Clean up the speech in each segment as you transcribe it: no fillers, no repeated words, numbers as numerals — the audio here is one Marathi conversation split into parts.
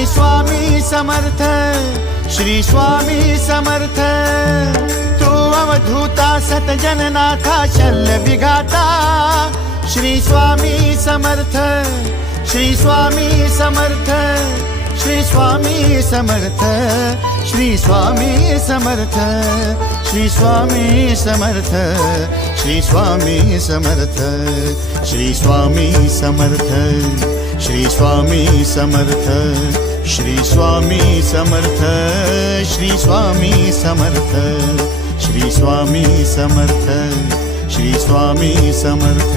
श्री स्वामी समर्थ, श्री स्वामी समर्थ। तू अवधूता सतजननाथा शल्य विघाता, श्री स्वामी समर्थ, श्री स्वामी समर्थ, श्री स्वामी समर्थ, श्री स्वामी समर्थ, श्री स्वामी समर्थ, श्री स्वामी समर्थ, श्री स्वामी समर्थ, श्री स्वामी समर्थ, श्री स्वामी समर्थ, श्री स्वामी समर्थ, श्री स्वामी समर्थ, श्री स्वामी समर्थ।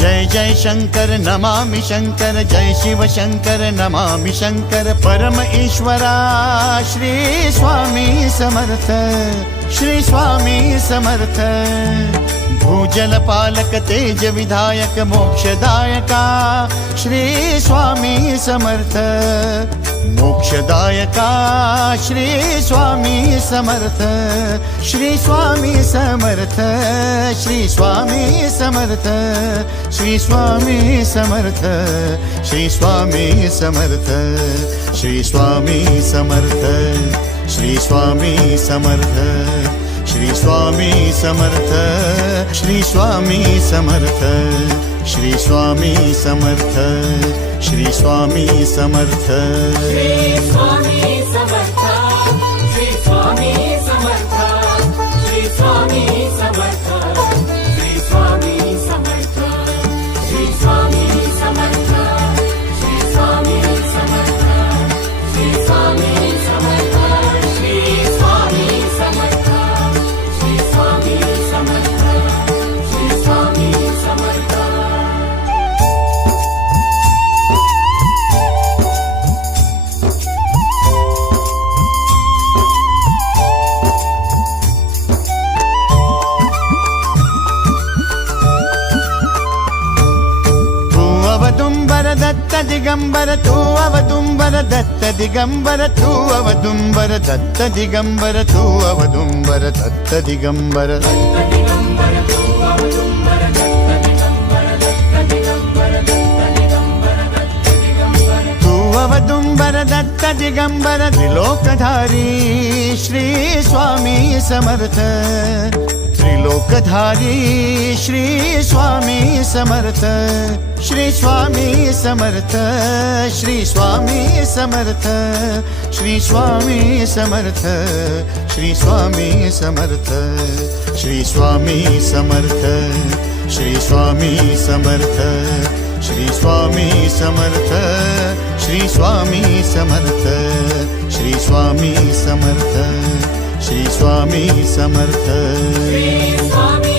जय जय शंकर नमामि शंकर, जय शिव शंकर नमामि शंकर। परम ईश्वरा श्री स्वामी समर्थ, श्री स्वामी समर्थ। भूजल पालक तेज विधायक मोक्षदायका, श्री स्वामी समर्थ, मोक्षदायका श्री स्वामी समर्थ, श्री स्वामी समर्थ, श्री स्वामी समर्थ, श्री स्वामी समर्थ, श्री स्वामी समर्थ, श्री स्वामी समर्थ, श्री स्वामी समर्थ, श्री स्वामी समर्थ, श्री स्वामी समर्थ, श्री स्वामी समर्थ, श्री स्वामी समर्थ। श्री स्वामी समर्थ, श्री स्वामी समर्थ, श्री स्वामी समर्थ, श्री स्वामी समर्थ, श्री स्वामी समर्थ, श्री स्वामी समर्थ, श्री स्वामी समर्थ, श्री स्वामी समर्थ, श्री स्वामी समर्थ, श्री स्वामी समर्थ। अवदुंबर दत्त दिगंबर, तू अवदुंबर दत्त दिगंबर, तू अवदुंबर दत्त दिगंबर, तू अवदुंबर दत्त दिगंबर। तू अवदुंबर दत्त दिगंबर, त्रिलोकधारी श्री स्वामी समर्थ, त्रिलोकधारी श्री स्वामी समर्थ, श्री स्वामी समर्थ, श्री स्वामी समर्थ, श्री स्वामी समर्थ, श्री स्वामी समर्थ, श्री स्वामी समर्थ, श्री स्वामी समर्थ, श्री स्वामी समर्थ, श्री स्वामी समर्थ, श्री स्वामी समर्थ, श्री स्वामी समर्थ। श्री स्वामी